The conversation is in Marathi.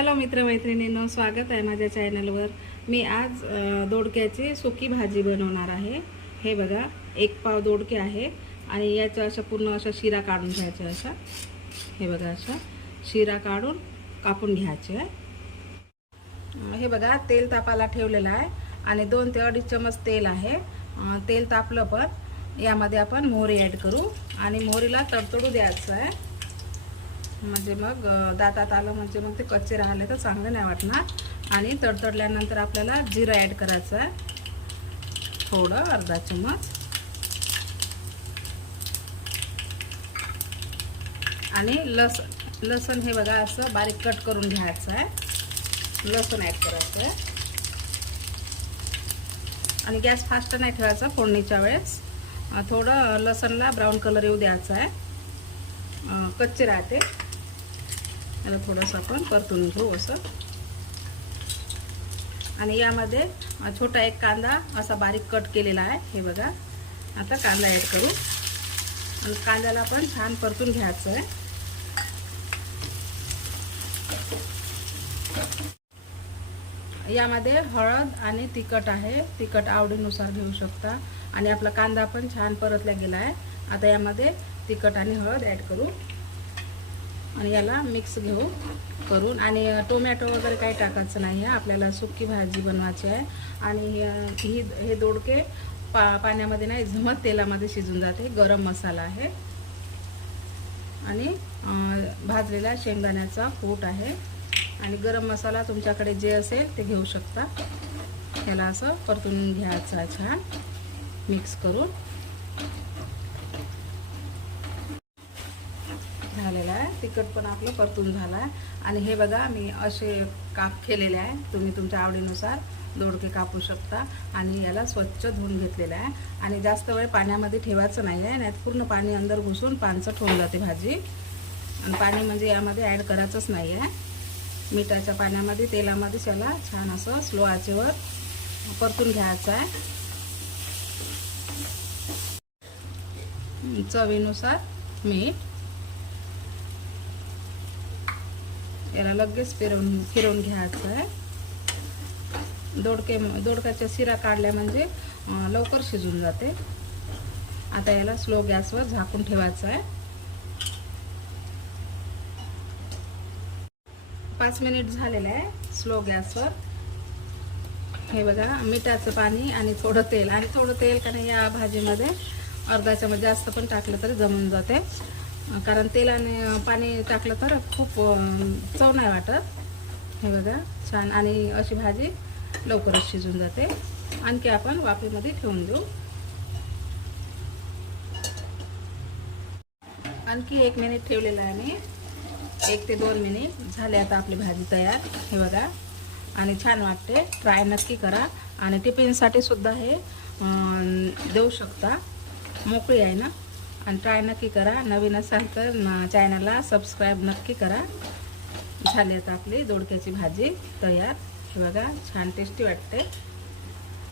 हॅलो मित्रमैत्रिणींनो स्वागत आहे माझ्या चॅनलवर. मी आज दोडक्याची सुकी भाजी बनवणार आहे. हे बघा एक पाव दोडके आहे आणि याचं अशा पूर्ण अशा शिरा काढून घ्यायच्या अशा हे बघा अशा शिरा काढून कापून घ्यायचे आहे हे बघा तेल तापायला ठेवलेलं आहे आणि दोन ते अडीच चमच तेल आहे. तेल तापलं पण यामध्ये आपण मोहरी ॲड करू आणि मोहरीला तडतडू द्यायचं आहे. म्हणजे मग दातात आलं म्हणजे मग ते कच्चे राहिले तर चांगलं नाही वाटणार. आणि तडतडल्यानंतर आपल्याला जिरं ॲड करायचं आहे. थोडं अर्धा चम्मच. आणि लस लसण हे बघा असं बारीक कट करून घ्यायचं आहे. लसूण ॲड करायचं आहे. आणि गॅस फास्ट नाही ठेवायचा फोडणीच्या वेळेस. थोडं लसणला ब्राऊन कलर येऊ द्यायचा आहे. कच्चे राहते याला थोडंसं आपण परतून घेऊ असं. आणि यामध्ये छोटा एक कांदा असा बारीक कट केलेला आहे हे बघा. आता कांदा ॲड करू. आणि कांद्याला पण छान परतून घ्यायचं आहे. यामध्ये हळद आणि तिखट आहे. तिखट आवडीनुसार घेऊ शकता. आणि आपला कांदा पण छान परतला गेला आहे. आता यामध्ये तिखट आणि हळद ॲड करू. आणि याला मिक्स घेऊ करून. आणि टोमॅटो वगैरे काही टाकायचं नाही आहे. आपल्याला सुकी भाजी बनवायची आहे. आणि ही हे दोडके पा पाण्यामध्ये नाही झमत तेलामध्ये शिजून जाते. गरम मसाला आहे. आणि भाजलेला शेंगदाण्याचा कूट आहे. आणि गरम मसाला तुमच्याकडे जे असेल ते घेऊ शकता. त्याला असं परतून घ्यायचं आहे छान. मिक्स करून झालेलं आहे तिखट पण आपलं परतून झालं आहे आणि हे बघा मी असे काप केलेले आहे. तुम्ही तुमच्या आवडीनुसार दोडके कापू शकता. आणि याला स्वच्छ धुवून घेतलेलं आहे. आणि जास्त वेळ पाण्यामध्ये ठेवायचं नाही आहे. नाही पूर्ण पाणी अंदर घुसून पानसट होऊन जाते भाजी. आणि पाणी म्हणजे यामध्ये ॲड करायचंच नाही आहे. मिठाच्या पाण्यामध्ये तेलामध्येच याला छान असं स्लो आचेवर परतून घ्यायचं आहे. चवीनुसार मीठ याला लगेच फिरवून फिरवून घ्यायचं आहे. दोडके दोडक्याच्या शिरा काढल्या म्हणजे लवकर शिजून जाते. आता याला स्लो गॅसवर झाकून ठेवायचं आहे. पाच मिनिट झालेलं आहे स्लो गॅसवर. हे बघा मिठाचं पाणी आणि थोडं तेल. आणि थोडं तेल का नाही या भाजीमध्ये अर्धा चमच जास्त पण टाकलं तरी जमून जाते. कारण तेलाने पाणी टाकलं तर खूप चव नाही वाटत. हे बघा छान. आणि अशी भाजी लवकरच शिजून जाते. आणखी आपण वाफेमध्ये ठेवून देऊ. आणखी एक मिनिट ठेवलेलं आहे मी. एक ते दोन मिनिट झाले आता आपली भाजी तयार. हे बघा. आणि छान वाटते. ट्राय नक्की करा. आणि टिफिनसाठी सुद्धा हे देऊ शकता. मोकळी आहे ना? आणि ट्राय नक्की करा. नवीन असाल तर चॅनलला सबस्क्राईब नक्की करा. झाली आता आपली दोडक्याची भाजी तयार. हे बघा छान टेस्टी वाटते